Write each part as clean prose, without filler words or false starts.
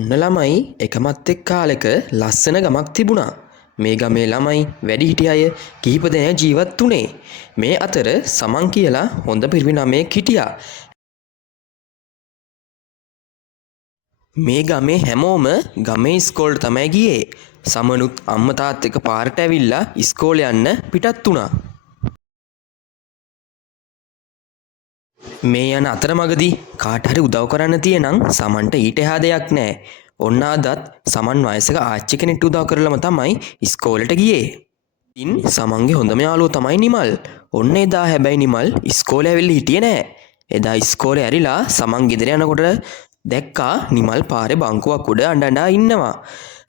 ඔන්න ළමයි එකමත් එක් කාලෙක ලස්සන ගමක් තිබුණා. මේ ගමේ ළමයි වැඩිහිටි අය කිහිප දෙනෙක් ජීවත් වුණේ. මේ අතර සමන් කියලා හොඳ පිරිමි ළමයෙක් හිටියා. මේ ගමේ හැමෝම ගමේ ඉස්කෝලේට තමයි ගියේ. සමනුත් අම්මා තාත්තා එක්ක පාරට ඇවිල්ලා ඉස්කෝලේ යන්න පිටත් වුණා. මේ යන අතරමඟදී කාට හරි උදව් කරන්න තියෙනම් සමන්ට ඊට එහා දෙයක් නැහැ. ඔන්න අදත් සමන් වයසක ආච්චි කෙනෙක්ට උදව් කරලම තමයි ඉස්කෝලේට ගියේ. ඉතින් සමන්ගේ හොඳම යාළුවා තමයි නිමල්. ඔන්න එදා හැබැයි නිමල් ඉස්කෝලේ ඇවිල්ලා හිටියේ නැහැ. එදා ඉස්කෝලේ ඇරිලා සමන් ගෙදර යනකොට දැක්කා නිමල් පාරේ බංකුවක් උඩ අඬ ඉන්නවා.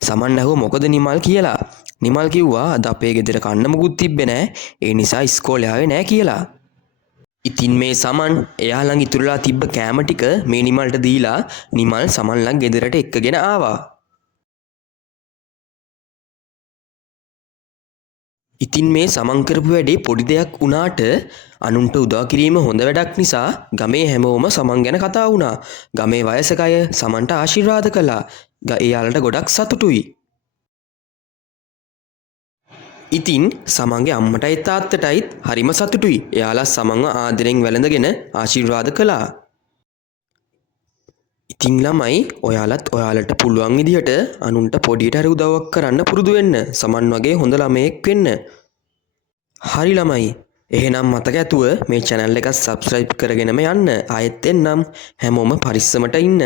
සමන් ඇහුවා මොකද නිමල් කියලා. නිමල් කිව්වා අද අපේ ගෙදර කන්න මොකුත් තිබ්බේ නැහැ. ඒ නිසා ඉස්කෝලේ ආවේ නැහැ කියලා. ඉතින් මේ සමන් එයා ළඟ ඉතුරුලා තිබ්බ කෑම ටික මේ නිමල්ට දීලා නිමල් සමන් ළඟ ගෙදරට එක්කගෙන ආවා. ඉතින් මේ සමන් කරපු වැඩේ පොඩි දෙයක් වුණාට අනුන්ට උදව් කිරීම හොඳ වැඩක් නිසා ගමේ හැමෝම සමන් ගැන කතා වුණා. ගමේ වයසක අය සමන්ට ආශිර්වාද කළා. එයාලට ගොඩක් සතුටුයි. ඉතින් සමන්ගේ අම්මටයි තාත්තටයිත් හරිම සතුටුයි. එයාලා සමන්ව ආදරෙන් වැළඳගෙන ආශිර්වාද කළා. ඉතින් ළමයි ඔයාලත් ඔයාලට පුළුවන් විදිහට අනුන්ට පොඩියට හරි උදව්වක් කරන්න පුරුදු වෙන්න. සමන් වගේ හොඳ ළමයෙක් වෙන්න. හරි ළමයි. එහෙනම් මතක ඇතුව මේ channel එක subscribe කරගෙනම යන්න. ආයෙත් එන්නම්. හැමෝම පරිස්සමට ඉන්න.